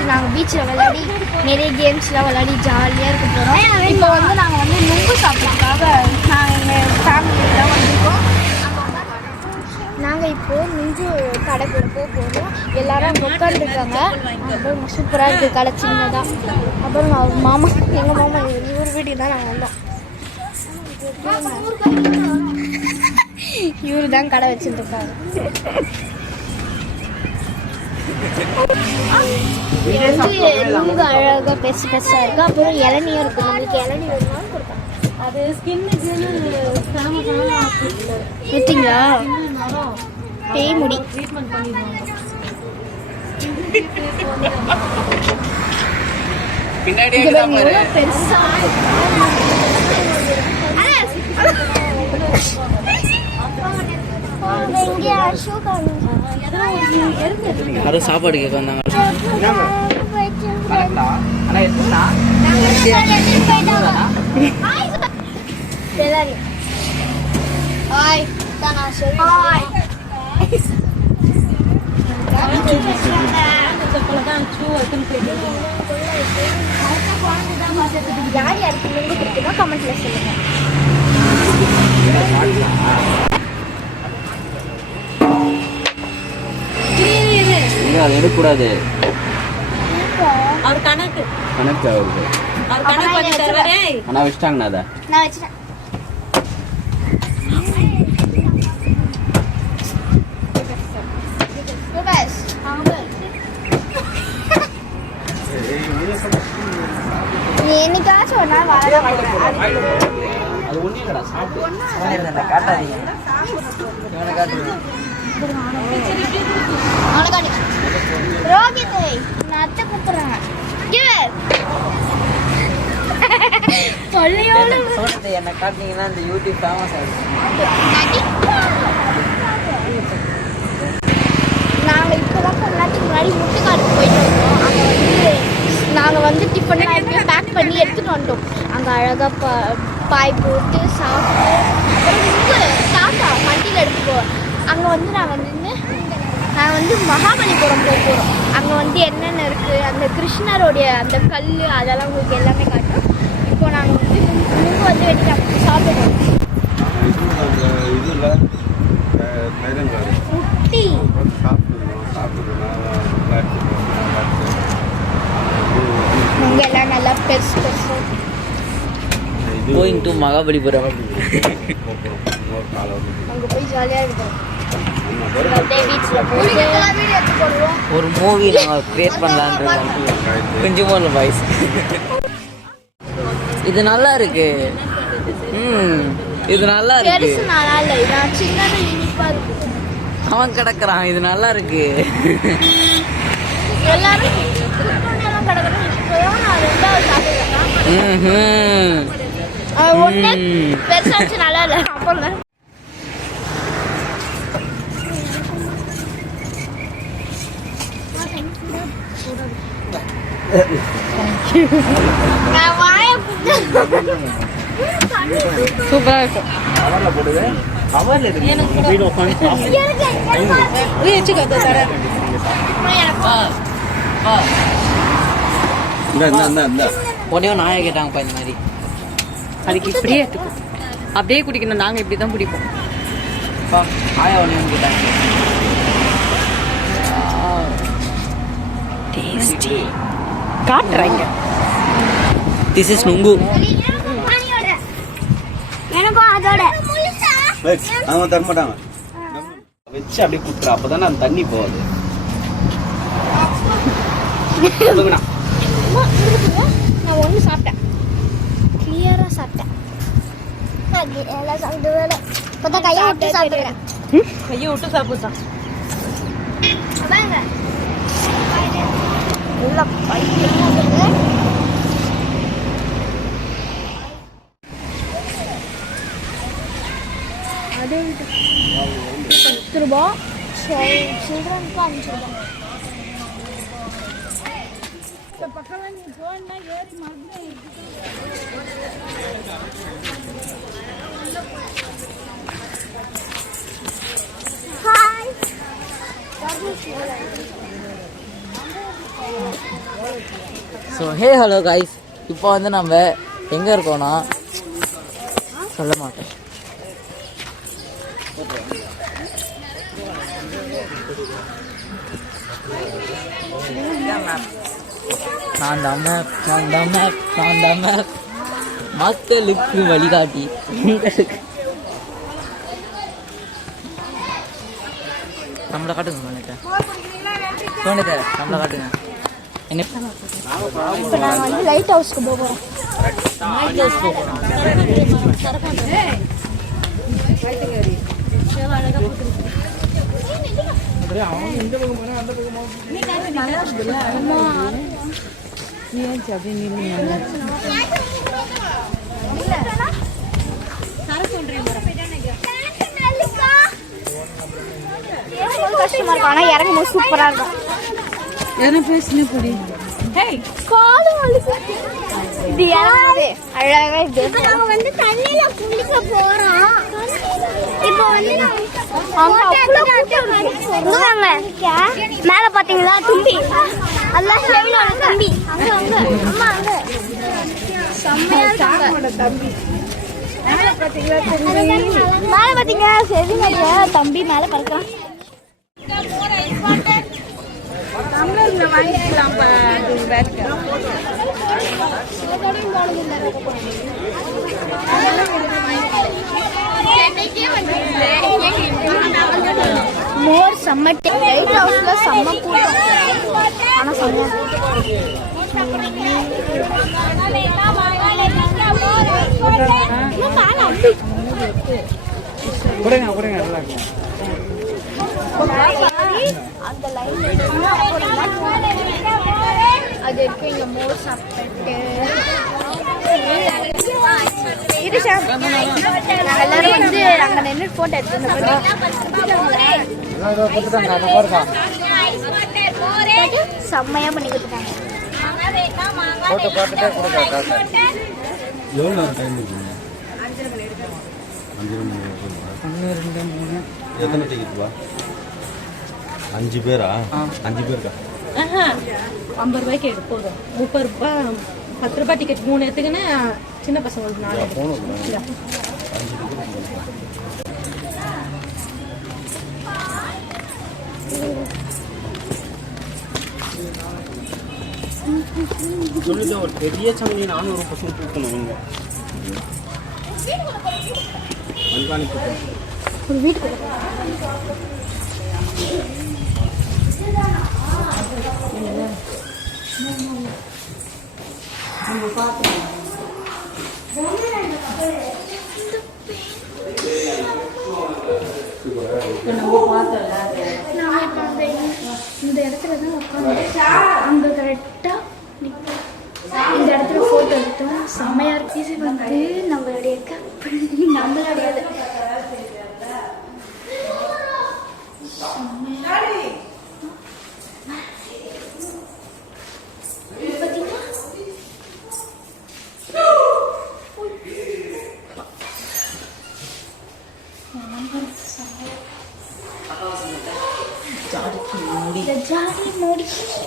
Night நாங்கள் பீச்சில் விளையாடி நிறைய கேம்ஸ்லாம் விளையாடி ஜாலியாக இருக்க போகிறோம். இப்போ வந்து நாங்கள் வந்து நுங்கு சாப்பிட்றதுக்காக நாங்கள் எங்கள் ஃபேமிலியெல்லாம் வந்திருக்கோம். நாங்கள் இப்போது நுங்கு கடைக்குள்ள போகிறோம். எல்லாரும் அங்கே உட்காந்துருக்காங்க. அப்புறம் சூப்பராக இருக்குது கடை சின்னதாக. அப்புறம் மாமா எங்கள் மாமா இவர் வீட்டுக்கு தான் நாங்கள் வந்தோம். இவரு தான் கடை வச்சுருக்காங்க. நுங்கு அழகாக பெருசாக இருக்குது. அப்புறம் இளநியும் இருக்குது. நம்மளுக்கு இளநீ வேணுமான்னு கொடுப்பாங்க. அது ஸ்கின்னுக்கு விட்டீங்களா பேய் முடி ட்ரீட்மெண்ட் பண்ணிடுவாங்க. சாப்பாடு கேட்க வந்தாங்க. யார் யாருக்கு நுங்கு பிடிக்குதோ கமெண்ட்ல சொல்லுங்க. அது எடுக்கக்கூடாது. அவர் கணக்கு அவருக்கு ஆனால் வச்சிட்டாங்கண்ணா அதை நான் வச்சுட்டேன். நீ என்னைக்காச்சும் ஒரு நாள் வரதான் ரோஹித் நான் அத்தை கூப்பிடுறாங்க. என்ன காட்டினீங்கன்னா இந்த யூடியூப் ஃபேமஸ் ஆகிடும். நாங்கள் இப்போதான் கொஞ்ச நேரத்துக்கு முன்னாடி முட்டுக்காடுக்கு போயிட்டு வந்தோம். அங்கே வந்து நாங்கள் வந்து டிஃபன்லாம் எப்படியும் பேக் பண்ணி எடுத்துகிட்டு வந்துட்டோம். அங்கே அழகாக பாய் போட்டு சாப்பிட்டு அப்புறம் இங்கே தாத்தா வண்டியில் எடுத்துக்குவோம். அங்கே வந்து நாங்கள் வந்து மகாபலிபுரம் போக போகிறோம். அங்கே வந்து என்னென்ன இருக்குது, அந்த கிருஷ்ணருடைய அந்த கல் அதெல்லாம் உங்களுக்கு எல்லாமே காட்டும். இப்போ நாங்கள் வந்து நுங்கு வந்து வெட்டி சாப்பிடுவோம். குட்டி நுங்கு எல்லாம் நல்லா பெருசு பெருசு. Going to Mahabalipuram. அங்கே போய் ஜாலியாக இருக்கும். ஒரு மூவி நாங்கள் கிரியேட் பண்ணலான்னு கொஞ்சம் போல பாய்ஸ். இது நல்லா இருக்கு. இது நல்லா இருக்கு. அவன் கிடக்குறான். இது நல்லா இருக்கு. நல்லா இல்லை. சூப்பரா இருக்கும். உடனே நாயை கேட்டாங்கப்பா இந்த மாதிரி. அதுக்கு இப்படியே அப்படியே குடிக்கணும். நாங்கள் இப்படி தான் பிடிப்போம். ஆயா உடனே கேட்டாங்க. காட்டுறாங்க. திஸ் இஸ் நுங்கு. எனக்கும் அதோட தர மாட்டாங்க. வச்சு அப்படியே குத்துறா. அப்பதானே அந்த தண்ணி போகுது. நான் ஒன்று சாப்பிட்டேன். கிளியராக சாப்பிட்டேன். எல்லாம் சாப்பிட்டு வேலை இப்போ கையை விட்டு சாப்பிடுறேன். கையை விட்டு சாப்பிடுதான். அது 10 ரூபா. சில்ட்ரனுக்கு 5 ரூபா. பக்கம் நீ போனா ஏறி மறுபடியும் ஹாய். ஸோ ஹலோ காய்ஸ், இப்போ வந்து நம்ம எங்கே இருக்கோம்னா சொல்ல மாட்டேன். நான் தான் மேப் மக்களுக்கு வழிகாட்டி. நம்மளை காட்டுங்க சோனிதா, நம்மளை காட்டுங்க. என்ன இப்போ நாங்கள் வந்து லைட் ஹவுஸ்க்கு போகிறோம். கஷ்டமா இருக்கும், ஆனால் இறங்கும்போது சூப்பராக இருக்கும். என்ன பேசுனே புடி காலம் வலிக்குது. இது இறங்குது அழகா. இது நாங்க வந்து தண்ணியில குளிக்க போறோம். இப்போ வந்து மேல பாத்தீங்களா தும்பி, அதெல்லாம் ஷெவினோட தம்பி. அங்க அங்க அம்மா அங்க செம்மையா தம்பி. மேல பாத்தீங்களா ஷெவினோட தம்பி மேல பறக்கலாம். மோர் செம்ம லைட் ஹவுஸ்ல செம்ம கூட்டம். ஆனா செம்ம அந்த லைன் அது இருக்கு. இங்க மோர் சாப்பிட்டு எல்லாரும் வந்து அங்க நின்று போட்டோ எடுத்து செம்மையா பண்ணி கொடுத்துட்டாங்க. எத்தனை டிக்கெட்? 5 பேரா? 5 பேருக்கா? 50 ரூபாய்க்கு போதும். 30 ரூபாய் 10 ரூபாய் டிக்கெட் 3 எடுத்துக்கின்னு சின்ன பசங்களுக்கு 4. சொல்லுங்க, ஒரு பெரிய சமையல் 400 பசங்க தூக்கணும். ஒரு வீட்டுக்கு இந்த இடத்துல தான் உட்காந்து அங்க கரெக்டா இந்த இடத்துல போட்டோ எடுத்தோம். செம்மையா இருக்கு. இது வந்து நம்மளுடைய நம்மளுடைய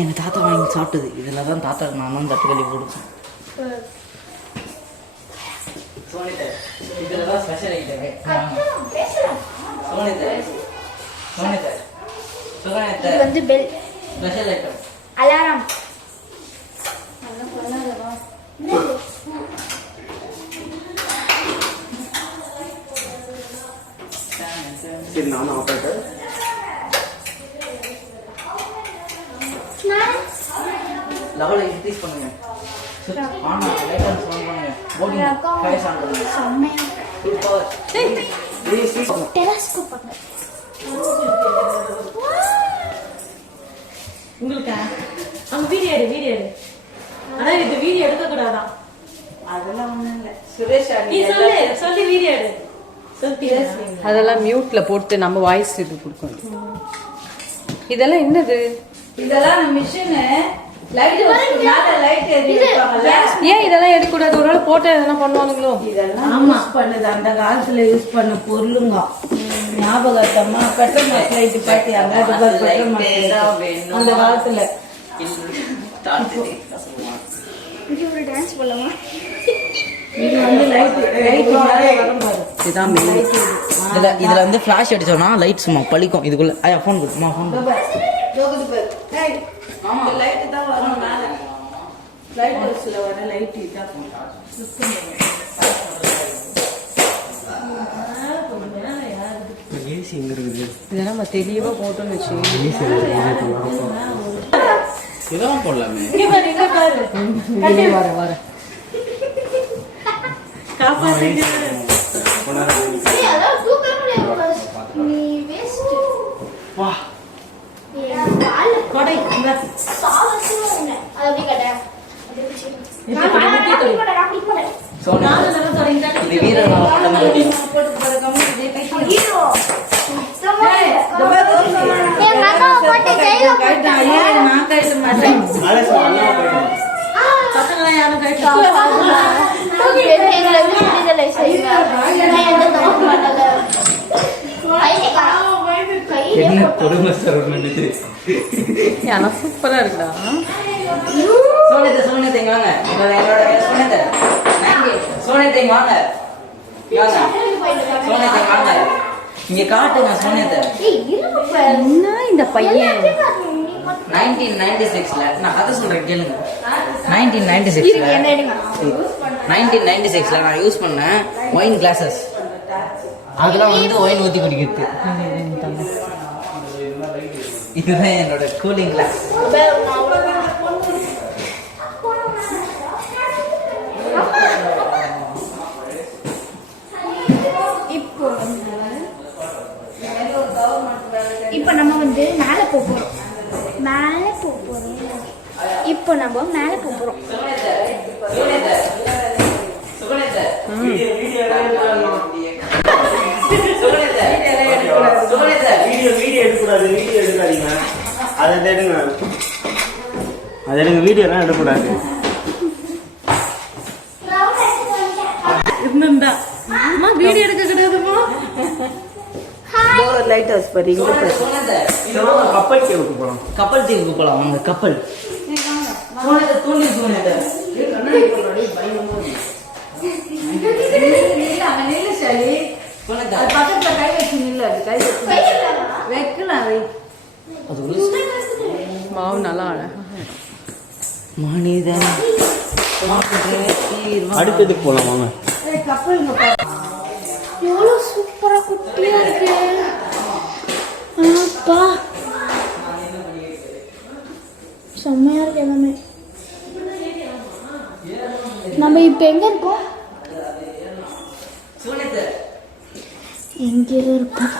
எங்க தாத்தா வாங்கி சாப்பிட்டது. இதுல தான் தாத்தா நானும் தட்டுக்களி கொடுத்தேன். இதுலதான் ஸ்பெஷல் ஐட்டம். இது வந்து பெல் ஸ்பெஷல் ஐட்டம் அலாரம். சரி, நானும் ஆப்ரேட்டர். லெவலை இன்க்ரீஸ் பண்ணுங்க. ஆனா லைட் ஆன் பண்ணுங்க. போர்டிங் ஃபைஸ் ஆன் பண்ணுங்க. செம்மையா ஃபுல் பவர். டெலஸ்கோப் பண்ணு. உங்களுக்கு அவங்க வீடியோ எடு. ஆனா இது வீடியோ எடுக்க கூடாதான். அதெல்லாம் ஒண்ணும் இல்ல. சுரேஷ் நீ சொல்லி வீடியோ எடு. அதெல்லாம் மியூட்ல போட்டு நம்ம வாய்ஸ் இது கொடுக்கணும். இதெல்லாம் என்னது? இதெல்லாம் மிஷின் லைட் லைட் ஏன் இதெல்லாம் எடுக்க கூடாது? ஒரு நாள் போட்டோ எதனா பண்ணுவானுங்களோ? இதெல்லாம் யூஸ் பண்ணுது அந்த காலத்துல யூஸ் பண்ண பொருளுங்க. ஞாபகத்தமா பெட்ரோல் மார்க் லைட் பாத்தியாங்க? பெட்ரோல் மார்க் அந்த காலத்துல இது ஒரு டான்ஸ் பண்ணலாமா? இது வந்து லைட் வரும் பாரு. இதுதான் மெயின். இதுல வந்து ஃபிளாஷ் அடிச்சோம்னா லைட் சும்மா பளிக்கும் இதுக்குள்ள. ஐயா ஃபோன் கொடுமா ஃபோன் கொடு. ஜோகுது பாரு. டேய் ஆமா லைட் தான் வரும் மேல. லைட் ஹவுஸ்ல வர லைட் இதான். ஏசி எங்க இருக்குது? இதெல்லாம் நம்ம தெளிவா போட்டோம்னு வச்சு இதெல்லாம் போடலாமே. இங்க பாரு. வர காப்பாத்திட்டு ஏய், அதான் தூக்க முடியாது. நீ வேஸ்ட். வா என் கால் கொடை இந்த சாவச்சும் இல்லை. அது எப்படி கட்ட? அது எப்படி செய்யணும்? இது நான் பண்ணி அப்படி போறேன், அப்படி போறேன். சோனி நாலு தடவை தொடங்கிட்டா இது வீரர் நான் பண்ண முடியும். போட்டு பாரு கம்மி இதே கை ஹீரோ. சுத்தமா ஏய் இல்லை. இந்த பாரு என் அக்காவை போட்டு ஜெயில போட்டாங்க. நான் கைட்ட மாட்டேன் பசங்க யாரும் கைட்ட எங்களை விடுதலை செய்யுங்க. நான் எந்த தப்பு பண்ணல. என்ன கொடுமை சார் ஒன்று. ஆனா சூப்பரா இருக்குடா. சோனியத்தை இங்க வாங்க. என்னோட சோனியத்தை இங்க வாங்க. சோனியத்தை இங்க வாங்க. இங்க காட்டுங்க சோனியத்தை. என்ன இந்த பையன் 1996ல நான் கதை சொல்றேன் கேளுங்க. 1996ல 1996ல நான் யூஸ் பண்ணேன் ஒயின் கிளாஸஸ். அதெல்லாம் வந்து ஒயின் ஊத்தி குடிக்கிறது. இதுதான் என்னோட கூலிங் கிளாஸ். இப்போ நம்ம வந்து மேலே போகிறோம். இப்போ நம்ம மேலே போகிறோம். வீடியோ எடுக்கக்கூடாது. வீடியோ எடுக்காதீங்க. அதை எடுங்க. அதை எடுங்க. வீடியோலாம் எடுக்கக்கூடாது. இருந்தா அம்மா வீடியோ எடுக்க கிடையாதுமா லைட் ஹவுஸ் பாரு இங்க பாரு கப்பல் கேவுக்கு போகலாம். கப்பல் தீவுக்கு போலாம். வாங்க கப்பல். சோனியத்தை தூண்டி சோனியத்தை. சோனியத்தை பக்கத்துல கை வச்சு நில்ல அது கை வச்சு வைக்கலாம் அது உள்ள மாவு நல்லா அழகா மனிதன் அடுத்ததுக்கு போகலாம் வாங்க. கப்பல் எவ்வளோ சூப்பராக குட்டியாக இருக்கு. அப்பா செம்மையாக இருக்கு எல்லாமே. நம்ம இப்போ எங்கே இருக்கோம்? எங்கே இருக்கோம்?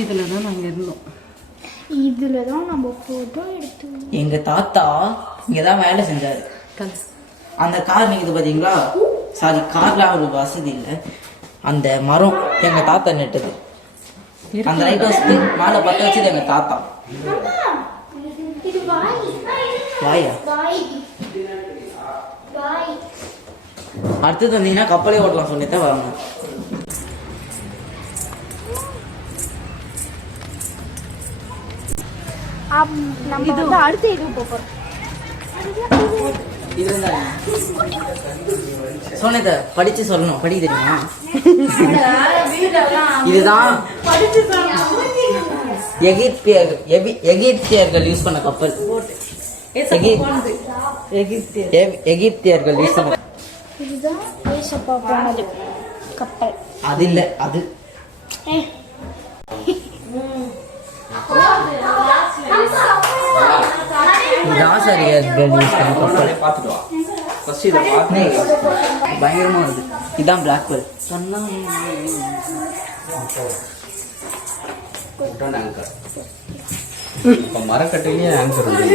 இதுல தான் நாங்க இருந்தோம். இதில் தான் நம்ம ஃபோட்டோ எடுத்தோம். எங்க தாத்தா இங்கதான் வேலை செஞ்சாரு. அந்த கார் நிக்குது பாத்தீங்களா? சாரி, கார்ல ஒரு வசதி இல்லை. அந்த மரம் எங்க தாத்தா நெட்டது. அந்த லைட் ஹவுஸ்க்கு மேல பத்த வச்சது எங்க தாத்தா. இது வாய். வாயா? வாய். வாய். அடுத்தது வந்தீங்கன்னா கப்பலே ஓட்டலாம் சொல்லித்தான் வாங்க. நம்ம வந்து அடுத்த இது போகிறோம். சோனியத்தை படிச்சு சொல்லணும். படிக்க தெரியுமா? இதுதான் எகிப்தியர்கள் யூஸ் பண்ண கப்பல். எகிப்தியர்கள் யூஸ் பண்ண இதுதான் ஏசப்பா போனது கப்பல். அது இல்ல, அது ஆசாரியர்கள் யூஸ் பண்ண கப்பல். பார்த்துட்டு வா. ஃபர்ஸ்ட் இதை பார்த்து பயங்கரமா வருது. இதுதான் பிளாக் ஹோல். ஆங்கர். இப்போ மரக்கட்டையிலேயே ஆங்கர் வந்து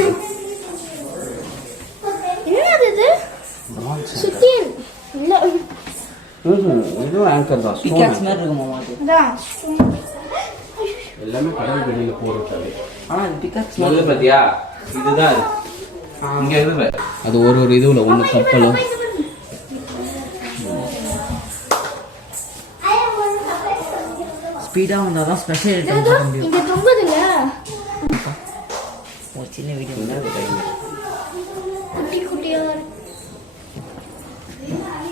என்னது இது? சுத்தி இல்ல. இதுவும் ஆங்கர் தான். பிகாக்ஸ் மாதிரி இருக்குமா? அதான் எல்லாமே கடல் வெளியில போறது. ஆனா இது பிகாக்ஸ் முதல்ல பாத்தியா? இதுதான் அது. இங்க இருக்கு. அது ஒரு இதுல ஒண்ணு கப்பலும். ஸ்பீடா வந்தாதான் ஸ்பெஷல் ஐட்டம் பார்க்க முடியும். இங்க தொங்குதுல. ஒரு சின்ன வீடியோ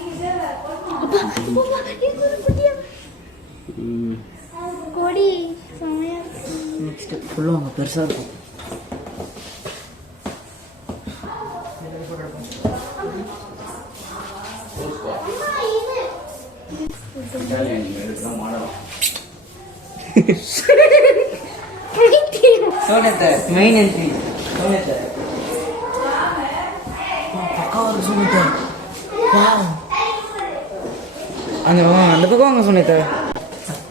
குட்டியா அப்பா அப்பா இது ஒரு குட்டியா கொடி செமையா இருக்கு. நெக்ஸ்ட் சொல்லுவாங்க பெருசா இருக்கும். சோனத்தை மெயின் என்ட்ரி சோனத்தை பக்கா ஒரு சோனத்தை அந்த பக்கம் வாங்க சோனத்தை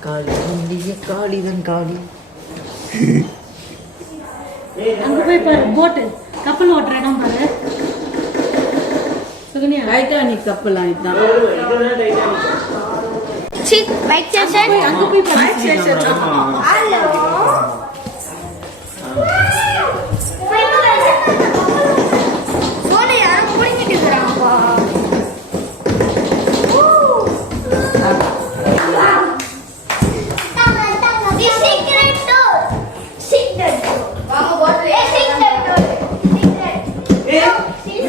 காளி இந்திய காளிதான் காளி. அங்க போய் பாரு போட்டு கப்பல் ஓட்டுற இடம் பாரு. சுகன்யா டைட்டானிக் கப்பல் ஆயிட்டான். சி பைக் ஸ்டேஷன் அங்க போய் பாரு. ஹலோ போனை யாரும் பிடிங்கிட்டு இருக்கிறாங்கப்பா.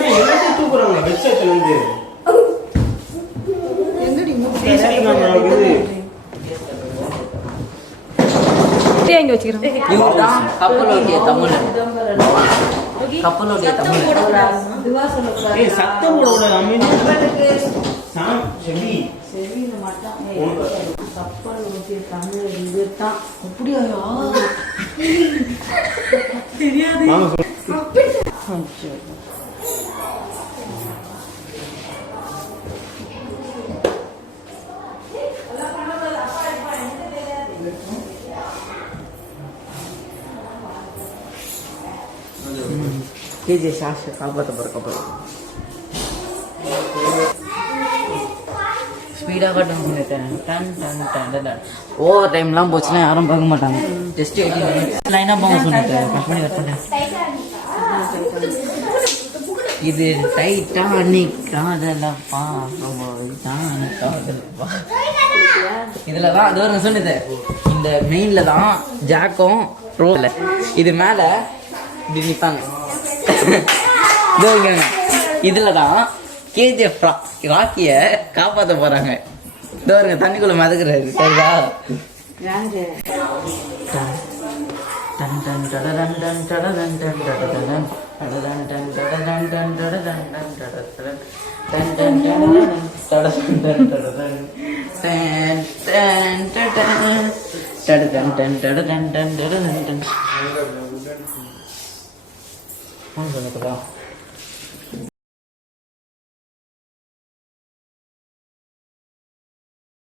எல்லாத்தையும் தூக்குறாங்க வெச்சத்துல இருந்து. இங்க வச்சுக்கிறோம். இவர்தான் கப்பலோட்டிய தமிழன். கப்பலோட்டிய தமிழன். இதுவா சொல்லக்கூடாது. ஏய் சத்தம் போட அமைதியா செவி செவியில மட்டும் கப்பல் ஓட்டிய தமிழ் இதுதான். அப்படியா? தெரியாது. மாமா கேஜி சாஷை காப்பாற்ற போகிற கப்பல் ஸ்பீடாக காட்டும் சொல்லிட்டேன். Done done done done over டைம்லாம் போச்சுன்னா யாரும் பார்க்க மாட்டாங்க. ஜஸ்ட் 18 minutes லைனாக போக சொல்லிட்டேன். கட் பண்ணி கட் பண்ணேன். இது டைட்டானிக் காதலப்பா டைட்டானிக் காதலப்பா. இதுல தான் அது ஒரு சொன்னது. இந்த மெயின்ல தான் ஜாக்கும் ரோல இது மேல இப்படி நிற்பாங்க. இதுலதான் கேஜிஎஃப் ராக்கிய காப்பாத்த போறாங்க. இதோருங்க தண்ணிக்குள்ள மதக்குறாரு. சரிதா? சொல்லுங்களா